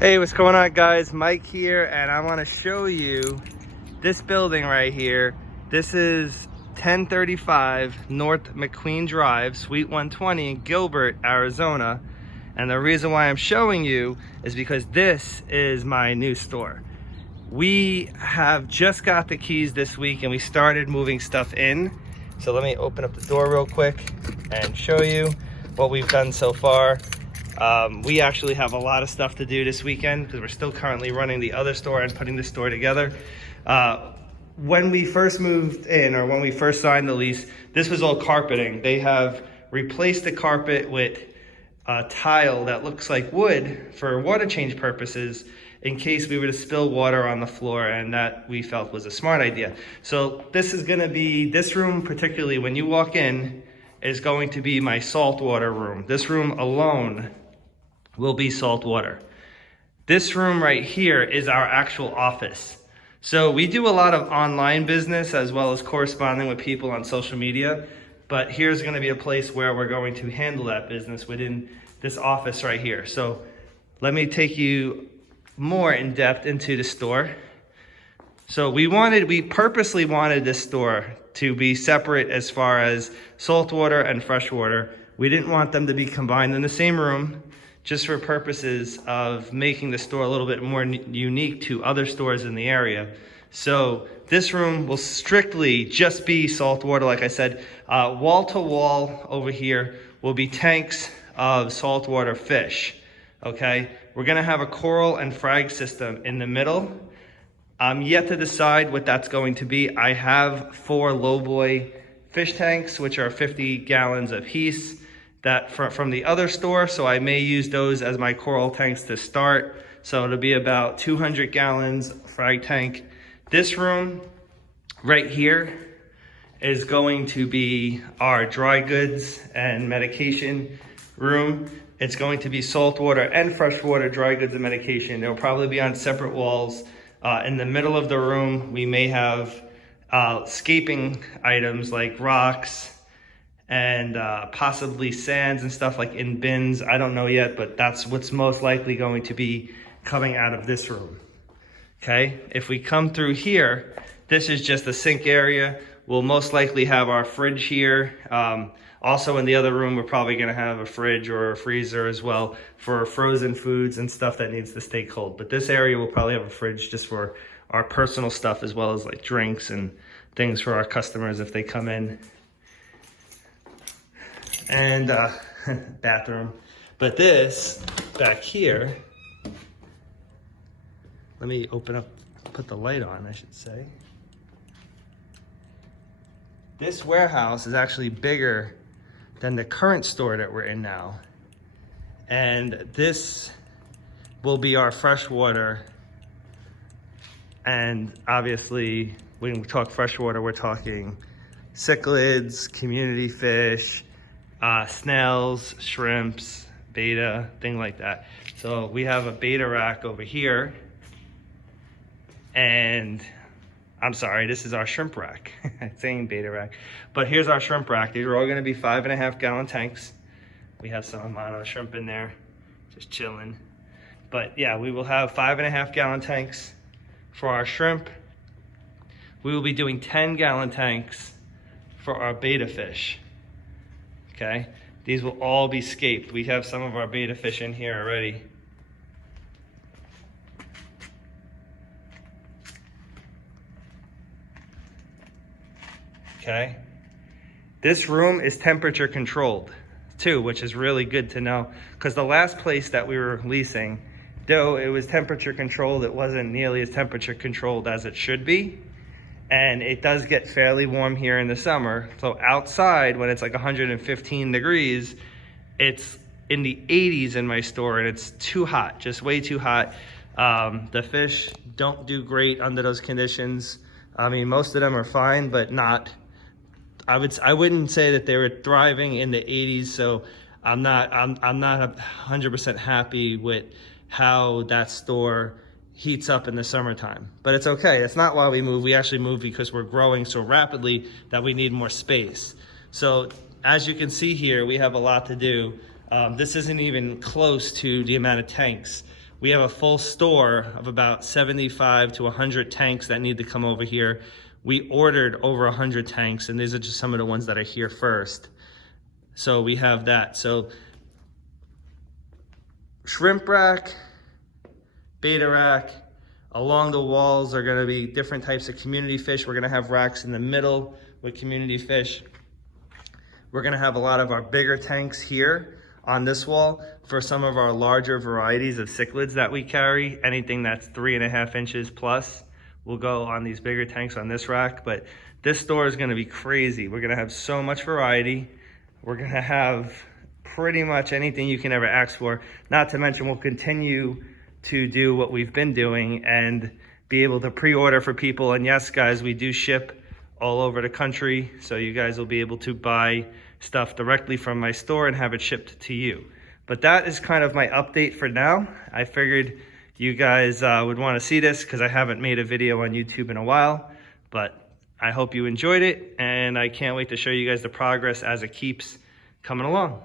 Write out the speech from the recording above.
Hey, what's going on, guys? Mike here, and I want to show you this building right here. This is 1035 North McQueen Drive, Suite 120 in Gilbert, Arizona. And the reason why I'm showing you is because this is my new store. We have just got the keys this week and we started moving stuff in. So let me open up the door real quick and show you what we've done so far. We actually have a lot of stuff to do this weekend because we're still currently running the other store and putting the store together. When we first moved in, or when we first signed the lease, this was all carpeting. They have replaced the carpet with tile that looks like wood for water change purposes in case we were to spill water on the floor, and that we felt was a smart idea. So this is gonna be, this room particularly, when you walk in, is going to be my saltwater room. This room alone will be saltwater. This room right here is our actual office. So we do a lot of online business as well as corresponding with people on social media, but here's gonna be a place where we're going to handle that business within this office right here. So let me take you more in depth into the store. So we purposely wanted this store to be separate as far as saltwater and freshwater. We didn't want them to be combined in the same room, just for purposes of making the store a little bit more unique to other stores in the area. So this room will strictly just be saltwater, like I said. Wall to wall over here will be tanks of saltwater fish, okay? We're gonna have a coral and frag system in the middle. I'm yet to decide what that's going to be. I have 4 lowboy fish tanks, which are 50 gallons apiece, that from the other store, so I may use those as my coral tanks to start. So it'll be about 200 gallons frag tank. This room right here is going to be our dry goods and medication room. It's going to be saltwater and freshwater dry goods and medication. It'll probably be on separate walls. In the middle of the room, we may have scaping items like rocks and possibly sands and stuff like in bins. I don't know yet, but that's what's most likely going to be coming out of this room. Okay, if we come through here, this is just the sink area. We'll most likely have our fridge here. Also in the other room, we're probably gonna have a fridge or a freezer as well for frozen foods and stuff that needs to stay cold. But this area will probably have a fridge just for our personal stuff, as well as like drinks and things for our customers if they come in. And bathroom. But this back here, let me open up, put the light on, I should say. This warehouse is actually bigger than the current store that we're in now. And this will be our freshwater. And obviously, when we talk freshwater, we're talking cichlids, community fish, snails, shrimps, beta, thing like that. So we have a beta rack over here. And I'm sorry, this is our shrimp rack. I'm saying beta rack. But here's our shrimp rack. These are all gonna be 5.5 gallon tanks. We have some mono shrimp in there, just chilling. But yeah, we will have 5.5 gallon tanks for our shrimp. We will be doing 10 gallon tanks for our beta fish, okay? These will all be scaped. We have some of our beta fish in here already. Okay, this room is temperature controlled too, which is really good to know, because the last place that we were leasing, though it was temperature controlled, it wasn't nearly as temperature controlled as it should be. And it does get fairly warm here in the summer. So outside, when it's like 115 degrees, it's in the 80s in my store, and it's too hot, just way too hot. The fish don't do great under those conditions. I mean, most of them are fine, but not, I wouldn't say that they were thriving in the 80s, so I'm not 100% happy with how that store heats up in the summertime. But it's okay, it's not why we moved. We actually moved because we're growing so rapidly that we need more space. So as you can see here, we have a lot to do. This isn't even close to the amount of tanks we have a full store of about 75 to 100 tanks that need to come over here. We ordered over 100 tanks, and these are just some of the ones that are here first. So we have that. So shrimp rack, beta rack, along the walls are gonna be different types of community fish. We're gonna have racks in the middle with community fish. We're gonna have a lot of our bigger tanks here on this wall for some of our larger varieties of cichlids that we carry. Anything that's 3.5 inches plus will go on these bigger tanks on this rack. But this store is gonna be crazy. We're gonna have so much variety. We're gonna have pretty much anything you can ever ask for. Not to mention, we'll continue to do what we've been doing and be able to pre-order for people. And yes, guys, we do ship all over the country, so you guys will be able to buy stuff directly from my store and have it shipped to you. But that is kind of my update for now. I figured you guys would want to see this because I haven't made a video on YouTube in a while, but I hope you enjoyed it, and I can't wait to show you guys the progress as it keeps coming along.